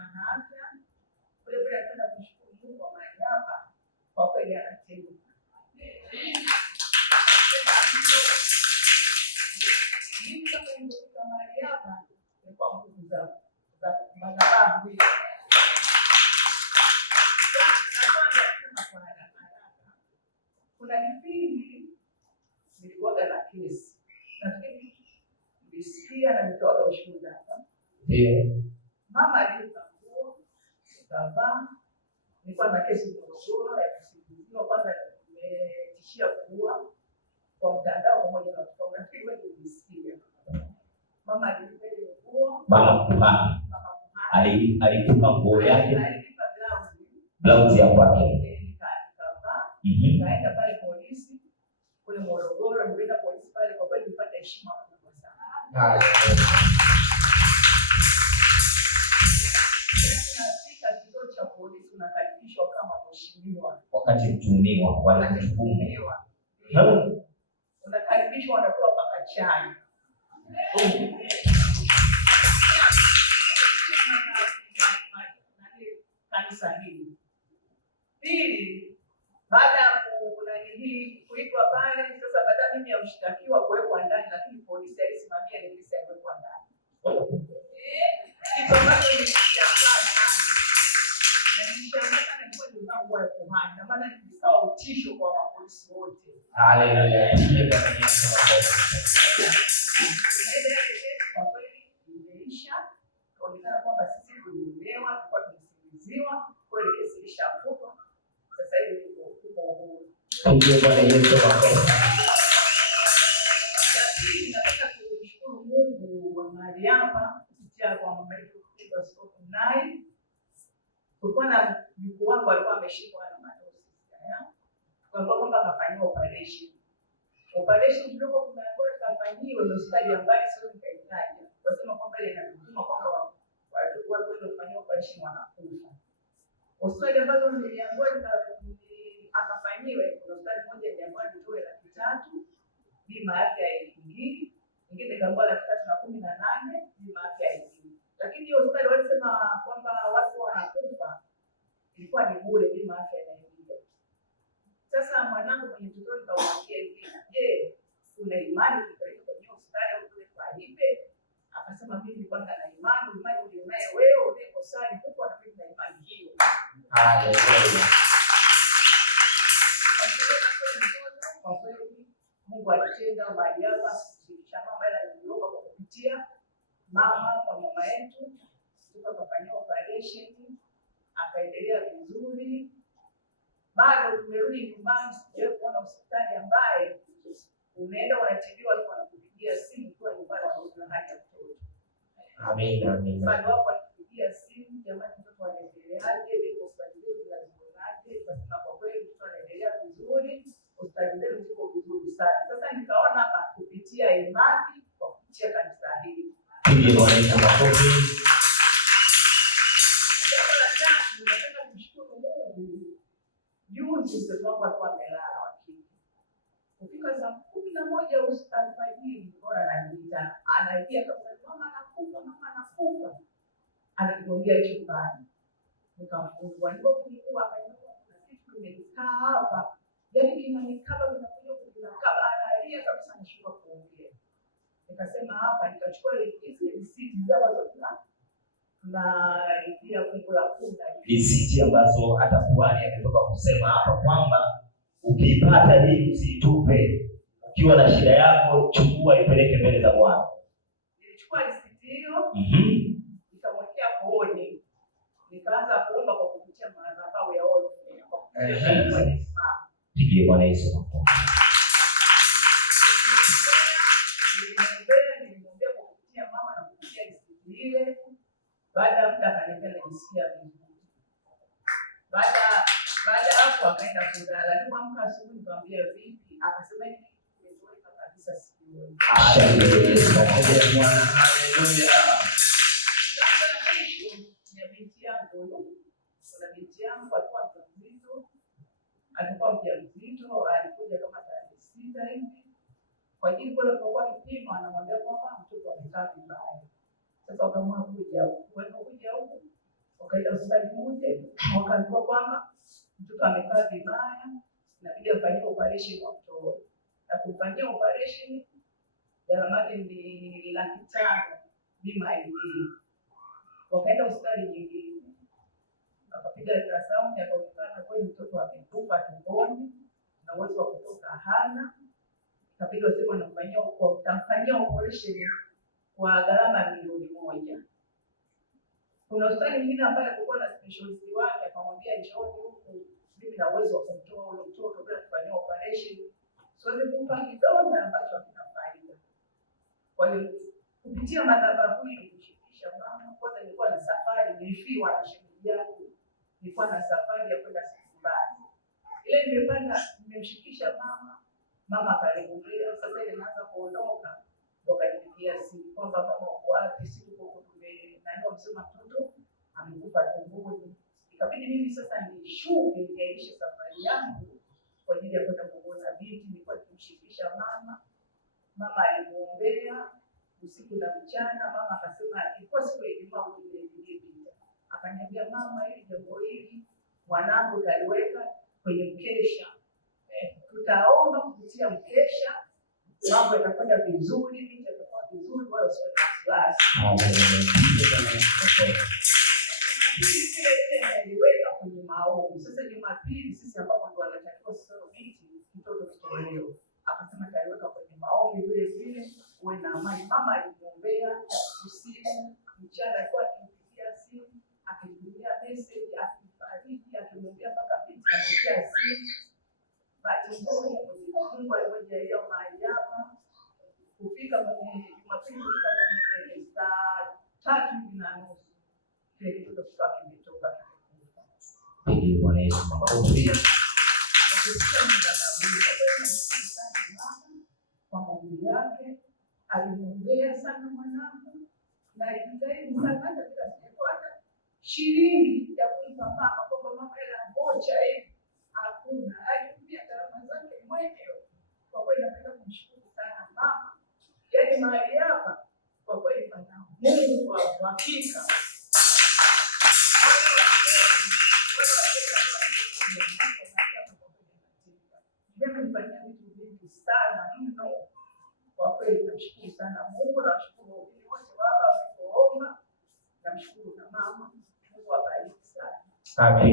uzima na afya. Vile vile napenda kumshukuru Mungu kwa mahali hapa, kwa kweli anatenda. Mimi kama nimefika mahali hapa ni kwa nguvu za madhabahu hii. Kuna kipindi nilikuwa na kesi. Lakini nilisikia na nitoa ushuhuda hapa. Mama aliyekuwa kavaa nilikuwa na kesi Morogoro ya kusingiziwa, kwanza nimetishia kuua kwa mtandao pamoja na watoto. Nafikiri wewe ulisikia. Mama alipenda nguo. Mama Kuhani alikupa nguo yake. Alinipa blouse ya kwake. Nikavaa. Kaenda pale polisi kule Morogoro, nilienda polisi pale, kwa kweli nilipata heshima kubwa sana. Kituo cha polisi unakaribishwa kama mheshimiwa. Wakati mtuhumiwa wanakuhukumiwa, unakaribishwa, wanapewa paka chai. Kanisa hili. Pili, baada ya kuitwa pale, sasa baada mimi ya mshtakiwa kuwekwa ndani, lakini polisi alisimamia ile kesi ya kuwekwa ndani. Kitu ambacho nilishangaa sana. Nilishangaa sana kwa ndugu zangu wa kuhani, na maana nilikawa utisho kwa mapolisi wote. Haleluya. Kwa kweli imeisha. Kuonekana kwamba sisi tulielewa, tulikuwa tumesingiziwa, kwa ile kesi ilishafutwa. Sasa hivi tuko huru. Ndio Bwana Yesu makofi. Nataka kumshukuru Mungu wa mahali hapa kupitia kwa mama yetu kwa Askofu Nai. Kulikuwa na mkuu wangu alikuwa ameshikwa na madosi. Kwa kwamba akafanyiwa operation. Operation kidogo tumeambiwa tukafanyiwe na hospitali ambayo sio nikaitaja. Wasema kwamba ile inatuma kwamba watu wale kufanywa operation wanakufa. Hospitali ambazo niliambiwa akafanyiwe, kuna hospitali moja niliambiwa nitoe 300,000 bima yake haingii, nyingine kaambiwa 318 bima yake haingii. Lakini hiyo hospitali walisema kwamba watu wanakufa ilikuwa ni bure, bima yake haingii. Sasa mwanangu mwenye mtoto nikamwambia hivi, je, una imani kupeleka kwenye hospitali au kule kwa hipe? Akasema mimi kwanza na imani ulionayo wewe uko sali huko na mimi na imani hiyo. Haleluya. Kwa kweli Mungu alitenda mahali hapa, kushirikisha mama ile niliomba kwa kupitia mama kwa mama yetu, tukafanyia operation, akaendelea vizuri. Bado tumerudi nyumbani, sijawahi kuona hospitali ambaye unaenda unatibiwa alikuwa anakupigia simu kwa nyumbani wanaona haja mtoto. Amina, amina. Bado wapo wanakupigia simu, jamani mtoto anaendeleaje, ndipo hospitali zetu lazimonaje, basi kwa kweli mtoto anaendelea vizuri, hospitali zetu ziko vizuri sana. Sasa nikaona hapa kupitia imani kwa kupitia kanisa hili. Ndiyo Bwana Yesu makofi. Nataka kumshukuru Mungu. Juzi mtoto wangu alikuwa amelala wakati. Kufika saa 11 alfajiri bora ananiita. Anaingia kabisa, mama anakufa, mama anakufa. Ananigongia chumbani. Nikamfungua. Nilipofungua akaniambia kuna kitu kimekaa hapa. Yaani kinanikaba kinakuja kunikaba, analia kabisa anashindwa kuongea. Nikasema hapa nikachukua ile risiti ambazo pia fungu la 10 risiti ambazo atakuwa ametoka kusema hapa kwamba ukipata hii usitupe, ukiwa na shida yako chukua ipeleke mbele za Bwana. Nilichukua risiti hiyo, nikamwekea kooni, nikaanza kuomba kwa kupitia madhabahu ya wote. Pigie Bwana Yesu makofi. Nilimwambia kwa kupitia mama na kupitia risiti ile. Baada ya muda akaniambia najisikia vizuri. Baada hapo akaenda kulala. Nikamwamka asubuhi nikamwambia vipi? Akasema hivi nimezoeka kabisa siku. Haleluya. Haleluya. Ya binti yangu. Kuna binti yangu alikuwa mjamzito. Alikuja kama tarehe 6 hivi. Kwa hiyo kwa kipimo anamwambia kwamba mtoto amekaa vibaya. Sasa kama kuja huku Wakaenda hospitali moja, wakaambiwa kwamba mtoto amekaa vibaya, inabidi afanywe operation ya mtoto. Na kufanyia operation gharama yake ni $500,000 bima hii. Wakaenda hospitali nyingine, wakapiga ultrasound, akaonekana kweli mtoto amekufa tumboni na uwezo wa kutoka hana. Ikabidi waseme watamfanyia operation kwa gharama ya $1,000,000. Kuna hospitali nyingine ambayo kulikuwa na specialist wake, akamwambia njooni huku, mimi na uwezo wa kumtoa ule mtoto bila kufanyia operation. Siwezi kumpa kidonda ambacho hakina faida. Kwa hiyo kupitia madhabahu hii kushirikisha mama, kwanza nilikuwa na safari, nilifiwa na shemeji yangu. Nilikuwa na safari ya kwenda Zanzibar. Ile nimemshirikisha mama akaniambia sasa ile naanza kuondoka, wakanipigia simu kwamba mama uko wapi? Siku huko tumenaniwa msema mtoto amekufa tumboni. Ikabidi mimi sasa nishuke niaishe safari yangu kwa ajili ya kwenda kuona binti. Nilikuwa nikimshirikisha mama alimuombea usiku na mchana. Mama akasema ilikuwa siku ya Ijumaa wiki iliyopita, akaniambia mama, hili jambo hili mwanangu taliweka kwenye mkesha, tutaomba kupitia mkesha mambo yatakwenda vizuri, binti atakuwa vizuri, wala usiwe na wasiwasi. Aliweka kwenye maombi. Sasa Jumapili sisi ambapo ndo wanatakiwa sasa binti mtoto kitolewa, akasema taliweka kwenye maombi vile vile, uwe na amani. Mama alimuombea usiku mchana, alikuwa akimpigia simu, akimtumia message, akifariji, akimwambia mpaka binti akipokea simu. Bahati nzuri Mungu alijalia mahali hapa kufika kwenye Jumapili, kwenye saa 3:30 kile kitoto kikawa kimetoka. Bwana Yesu makofi. Kwa maombi yake alimwombea sana mwanangu, na alijitahidi sana hata bila kupata shilingi ya kumpa mama, kwamba mama hela moja hivi hakuna, alitumia gharama zake mwenyewe. Kwa kweli napenda kumshukuru sana mama, yaani mahali hapa kwa kweli pana Mungu kwa hakika. Nimefanya vitu vingi sana mno. Kwa kweli namshukuru sana Mungu, namshukuru wote baba mlipoomba, namshukuru na mama. Mungu awabariki sana. Amen.